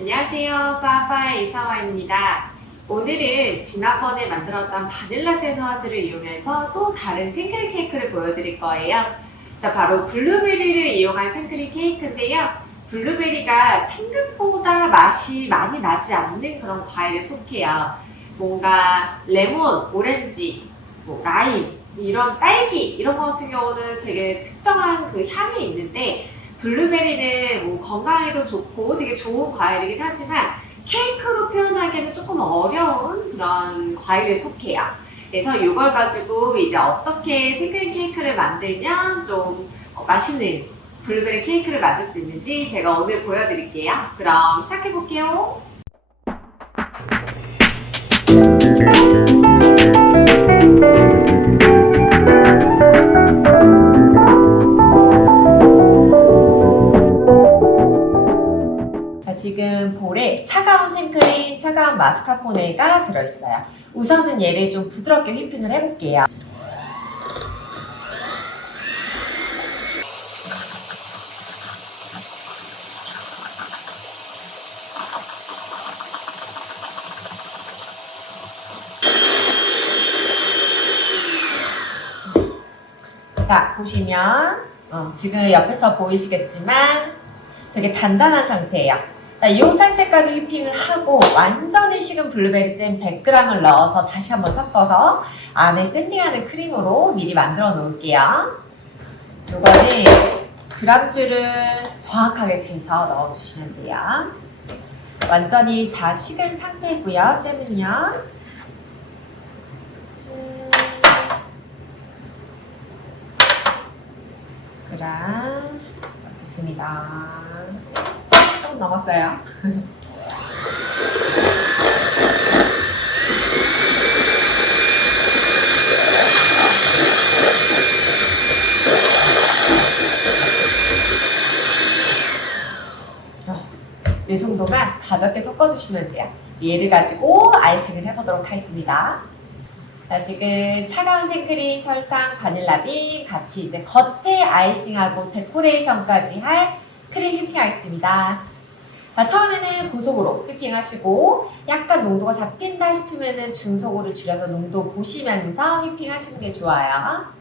안녕하세요. 빠빠의 이사와입니다. 오늘은 지난번에 만들었던 바닐라 제노아즈를 이용해서 또 다른 생크림 케이크를 보여드릴 거예요. 자, 바로 블루베리를 이용한 생크림 케이크인데요. 블루베리가 생각보다 맛이 많이 나지 않는 그런 과일에 속해요. 뭔가 레몬, 오렌지, 라임, 이런 딸기 이런 거 같은 경우는 되게 특정한 그 향이 있는데 블루베리는 건강에도 좋고 되게 좋은 과일이긴 하지만 케이크로 표현하기에는 조금 어려운 그런 과일에 속해요. 그래서 이걸 가지고 이제 어떻게 생크림 케이크를 만들면 좀 맛있는 블루베리 케이크를 만들 수 있는지 제가 오늘 보여드릴게요. 그럼 시작해볼게요. 지금 볼에 차가운 생크림, 차가운 마스카포네가 들어있어요. 우선은 얘를 좀 부드럽게 휘핑을 해볼게요. 자, 보시면 지금 옆에서 보이시겠지만 되게 단단한 상태예요. 이 상태까지 휘핑을 하고 완전히 식은 블루베리 잼 100g을 넣어서 다시 한번 섞어서 안에 샌딩하는 크림으로 미리 만들어 놓을게요. 이거는 그람수를 정확하게 재서 넣어주시면 돼요. 완전히 다 식은 상태고요. 잼은요. 그람 넣겠습니다. 조금 넘었어요. 이 정도만 가볍게 섞어주시면 돼요. 얘를 가지고 아이싱을 해보도록 하겠습니다. 자, 지금 차가운 생크림, 설탕, 바닐라빈 같이 이제 겉에 아이싱하고 데코레이션까지 할 크림 휘핑하겠습니다. 자, 처음에는 고속으로 휘핑하시고 약간 농도가 잡힌다 싶으면 중속으로 줄여서 농도 보시면서 휘핑하시는 게 좋아요.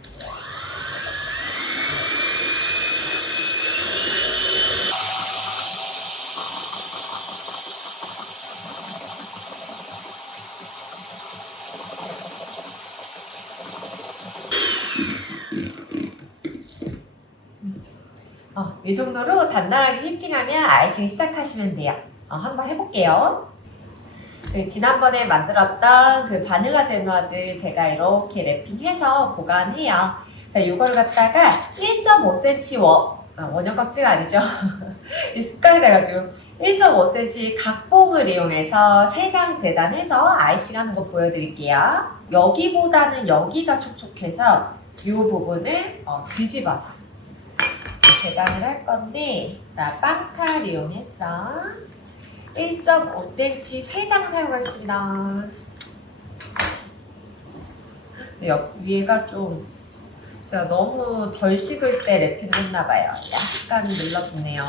이 정도로 단단하게 휘핑하면 아이싱 시작하시면 돼요. 한번 해볼게요. 지난번에 만들었던 그 바닐라 제노아즈 제가 이렇게 랩핑해서 보관해요. 이걸 갖다가 1.5cm 원형 깍지가 아니죠. 습관이 돼가지고 1.5cm 각봉을 이용해서 3장 재단해서 아이싱 하는 거 보여드릴게요. 여기보다는 여기가 촉촉해서 이 부분을 뒤집어서 재단을 할 건데, 빵칼 이용해서 1.5cm 3장 사용하겠습니다. 위에가 좀 제가 너무 덜 식을 때 랩핑을 했나봐요. 약간 눌러붙네요.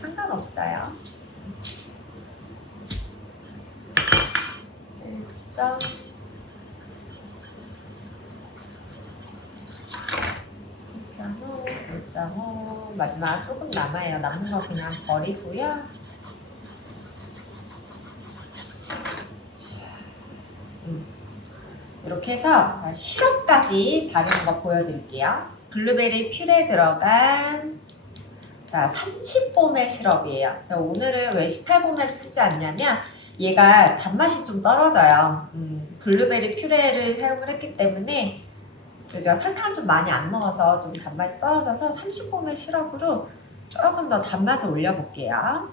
상관없어요. 1.5 마지막 조금 남아요. 남은 거 그냥 버리고요. 이렇게 해서 시럽까지 바르는 거 보여드릴게요. 블루베리 퓨레 들어간 30봄의 시럽이에요. 오늘은 왜 18봄을 쓰지 않냐면 얘가 단맛이 좀 떨어져요. 블루베리 퓨레를 사용을 했기 때문에 제가 설탕을 좀 많이 안 넣어서 좀 단맛이 떨어져서 30봄의 시럽으로 조금 더 단맛을 올려볼게요.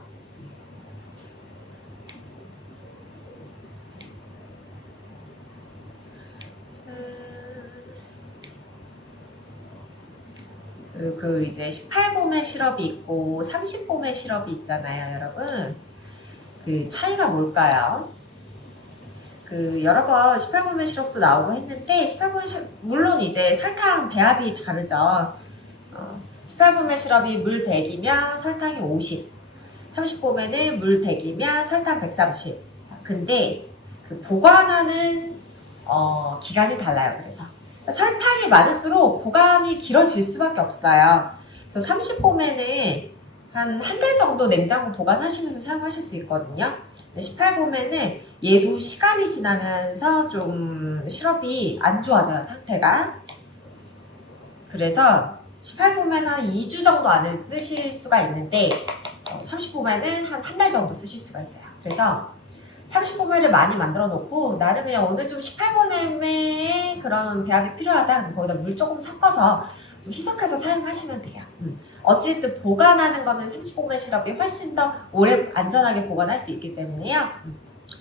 그 이제 18봄의 시럽이 있고 30봄의 시럽이 있잖아요, 여러분. 그 차이가 뭘까요? 여러 번 18봄의 시럽도 나오고 했는데 18봄의 시럽 물론 이제 설탕 배합이 다르죠. 18봄의 시럽이 물 100이면 설탕이 50, 30봄에는 물 100이면 설탕 130. 자, 근데 그 보관하는 기간이 달라요. 그래서 설탕이 많을수록 보관이 길어질 수밖에 없어요. 그래서 30봄에는 한 달 정도 냉장고 보관하시면서 사용하실 수 있거든요. 18봄에는 얘도 시간이 지나면서 좀 시럽이 안 좋아져요, 상태가. 그래서 18봄에는 한 2주 정도 안에 쓰실 수가 있는데 30봄에는 한 달 정도 쓰실 수가 있어요. 그래서 30봄에를 많이 만들어 놓고 나는 그냥 오늘 좀 18봄에 그런 배합이 필요하다. 그럼 거기다 물 조금 섞어서 좀 희석해서 사용하시면 돼요. 어쨌든 보관하는 거는 30봄의 시럽이 훨씬 더 오래 안전하게 보관할 수 있기 때문에요.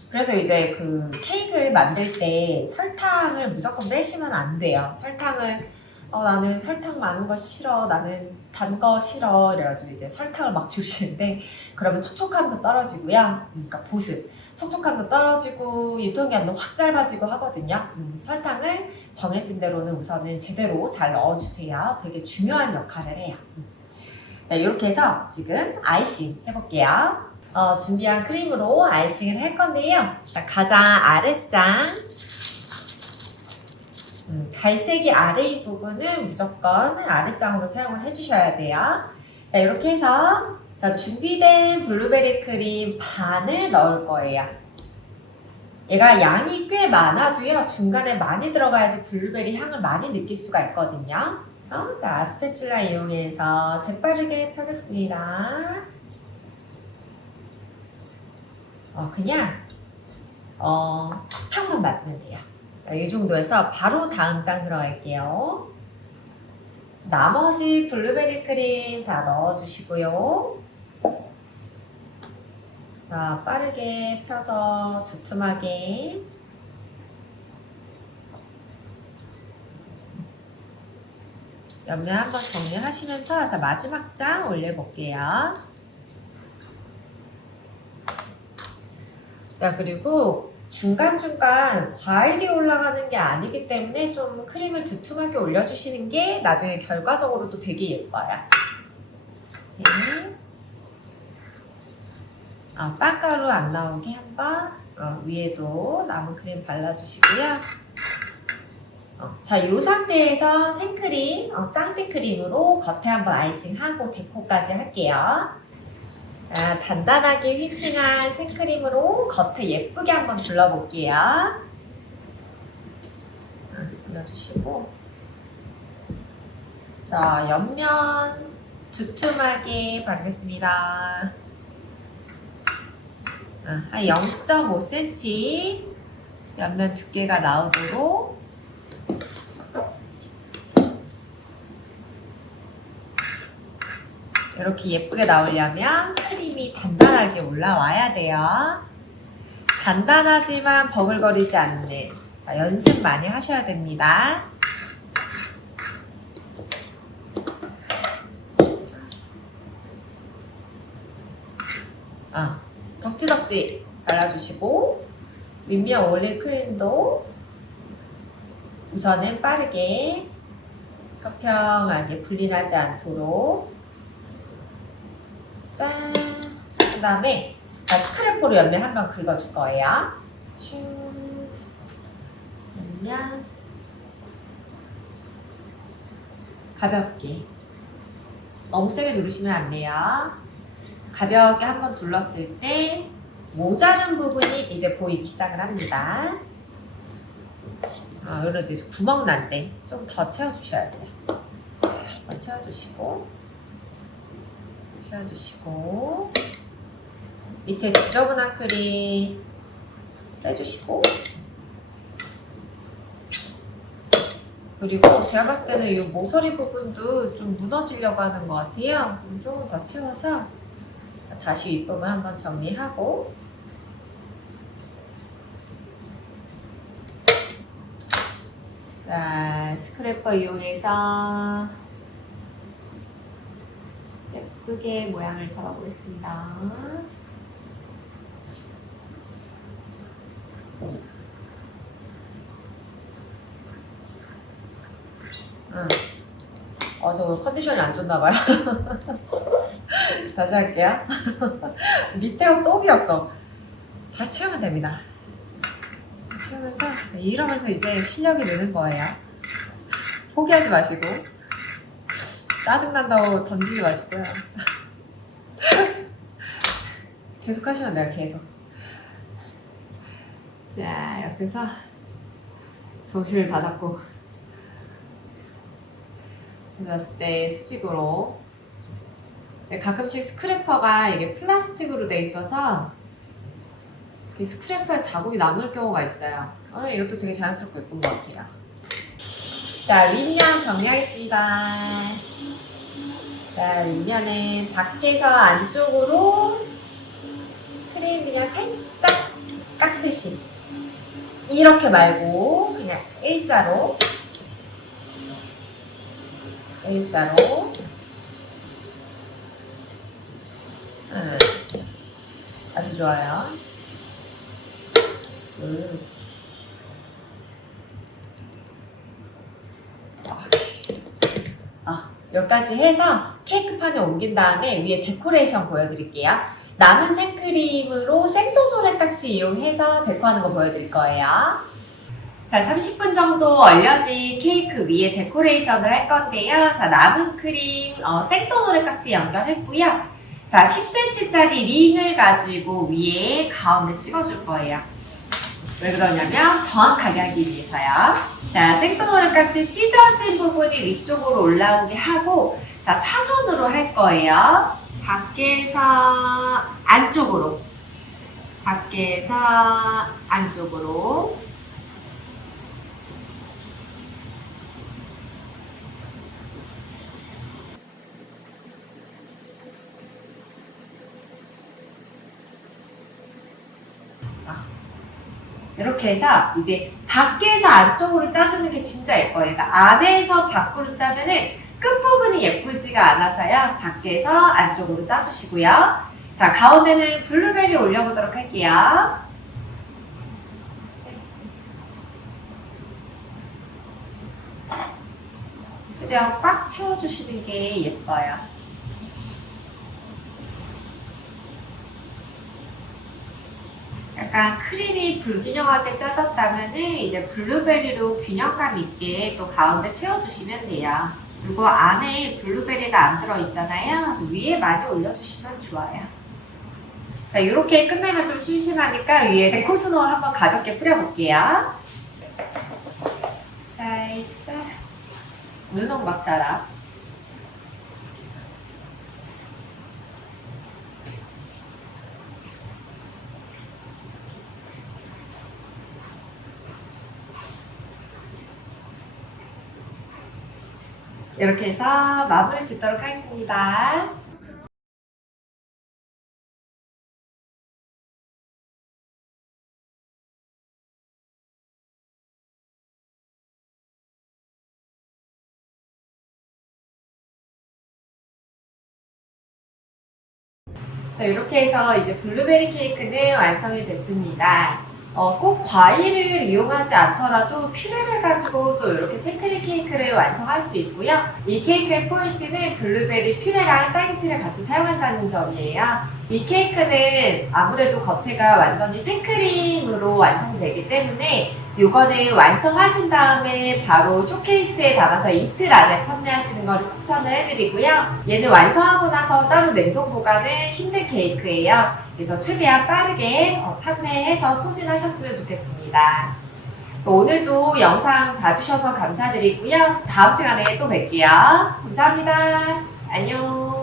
그래서 이제 그 케이크를 만들 때 설탕을 무조건 빼시면 안 돼요. 설탕을 나는 설탕 많은 거 싫어, 나는 단 거 싫어 이래가지고 이제 설탕을 막 줄이시는데 그러면 촉촉함도 떨어지고요. 그러니까 보습, 촉촉함도 떨어지고 유통기한도 확 짧아지고 하거든요. 설탕을 정해진 대로는 우선은 제대로 잘 넣어주세요. 되게 중요한 역할을 해요. 네, 이렇게 해서 지금 아이싱 해볼게요. 준비한 크림으로 아이싱을 할 건데요. 자, 가장 아래장 갈색이 아래 이 부분은 무조건 아래장으로 사용을 해주셔야 돼요. 자, 이렇게 해서 자, 준비된 블루베리 크림 반을 넣을 거예요. 얘가 양이 꽤 많아도요, 중간에 많이 들어가야지 블루베리 향을 많이 느낄 수가 있거든요. 자, 스패츌라 이용해서 재빠르게 펴겠습니다. 그냥 스팡만 맞으면 돼요. 이 정도에서 바로 다음 장 들어갈게요. 나머지 블루베리 크림 다 넣어주시고요. 자, 빠르게 펴서 두툼하게. 옆면 한번 정리하시면서 자, 마지막 장 올려볼게요. 자, 그리고 중간중간 과일이 올라가는 게 아니기 때문에 좀 크림을 두툼하게 올려주시는 게 나중에 결과적으로도 되게 예뻐요. 네. 빵가루 안 나오게 한번 위에도 남은 크림 발라주시고요. 자, 이 상태에서 생크림, 쌍띠크림으로 겉에 한번 아이싱하고 데코까지 할게요. 자, 단단하게 휘핑한 생크림으로 겉에 예쁘게 한번 둘러볼게요. 둘러주시고, 자, 옆면 두툼하게 바르겠습니다. 한 0.5cm 옆면 두께가 나오도록 이렇게 예쁘게 나오려면 크림이 단단하게 올라와야 돼요. 단단하지만 버글거리지 않는 연습 많이 하셔야 됩니다. 덕지덕지 발라주시고 윗면 올린 크림도 우선은 빠르게 평평하게 분리나지 않도록 짠! 그 다음에 스크래퍼로 옆면 한번 긁어줄 거예요. 옆면 가볍게, 너무 세게 누르시면 안 돼요. 가볍게 한번 둘렀을 때 모자른 부분이 이제 보이기 시작을 합니다. 이런 데 구멍 난데 좀 더 채워주셔야 돼요. 더 채워주시고 밑에 지저분한 크림 빼주시고, 그리고 제가 봤을 때는 이 모서리 부분도 좀 무너지려고 하는 것 같아요. 조금 더 채워서 다시 윗부분 한번 정리하고, 자, 스크래퍼 이용해서 예쁘게 모양을 잡아보겠습니다. 저 컨디션이 안 좋나 봐요. 다시 할게요. 밑에가 또 비었어. 다시 채우면 됩니다. 채우면서 이러면서 이제 실력이 느는 거예요. 포기하지 마시고 짜증난다고 던지지 마시고요. 계속 하시면 돼요. 계속. 자, 옆에서 정신을 다 잡고 던졌을 때 수직으로. 가끔씩 스크래퍼가 이게 플라스틱으로 돼 있어서 이 스크래퍼에 자국이 남을 경우가 있어요. 이것도 되게 자연스럽고 예쁜 것 같아요. 자, 윗면 정리하겠습니다. 자, 윗면은 밖에서 안쪽으로 크림 그냥 살짝 깎듯이 이렇게 말고 그냥 일자로 아주 좋아요. 여기까지 해서 케이크판에 옮긴 다음에 위에 데코레이션 보여드릴게요. 남은 생크림으로 생도노래 딱지 이용해서 데코하는 거 보여드릴 거예요. 자, 30분 정도 얼려진 케이크 위에 데코레이션을 할 건데요. 자, 남은 크림 생도노래 딱지 연결했고요. 자, 10cm짜리 링을 가지고 위에 가운데 찍어줄 거예요. 왜 그러냐면 정확하게 하기 위해서요. 자, 생도노래 깍지 찢어진 부분이 위쪽으로 올라오게 하고, 자, 사선으로 할 거예요. 밖에서 안쪽으로. 이렇게 해서 이제 밖에서 안쪽으로 짜주는 게 진짜 예뻐요. 그러니까 안에서 밖으로 짜면은 끝부분이 예쁘지가 않아서요. 밖에서 안쪽으로 짜주시고요. 자, 가운데는 블루베리 올려보도록 할게요. 최대한 꽉 채워주시는 게 예뻐요. 약간 크림이 불균형하게 짜졌다면은 이제 블루베리로 균형감 있게 또 가운데 채워주시면 돼요. 그리고 안에 블루베리가 안 들어있잖아요. 위에 많이 올려주시면 좋아요. 자, 이렇게 끝내면 좀 심심하니까 위에 데코스노 한번 가볍게 뿌려볼게요. 살짝 눈홍박처럼. 이렇게 해서 마무리 짓도록 하겠습니다. 자, 이렇게 해서 이제 블루베리 케이크는 완성이 됐습니다. 꼭 과일을 이용하지 않더라도 퓨레를 가지고 또 이렇게 생크림 케이크를 완성할 수 있고요. 이 케이크의 포인트는 블루베리 퓨레랑 딸기 퓨레 같이 사용한다는 점이에요. 이 케이크는 아무래도 겉에가 완전히 생크림으로 완성되기 때문에 요거는 완성하신 다음에 바로 쇼케이스에 담아서 이틀 안에 판매하시는 거를 추천을 해드리고요. 얘는 완성하고 나서 따로 냉동 보관은 힘든 케이크예요. 그래서 최대한 빠르게 판매해서 소진하셨으면 좋겠습니다. 오늘도 영상 봐주셔서 감사드리고요. 다음 시간에 또 뵐게요. 감사합니다. 안녕.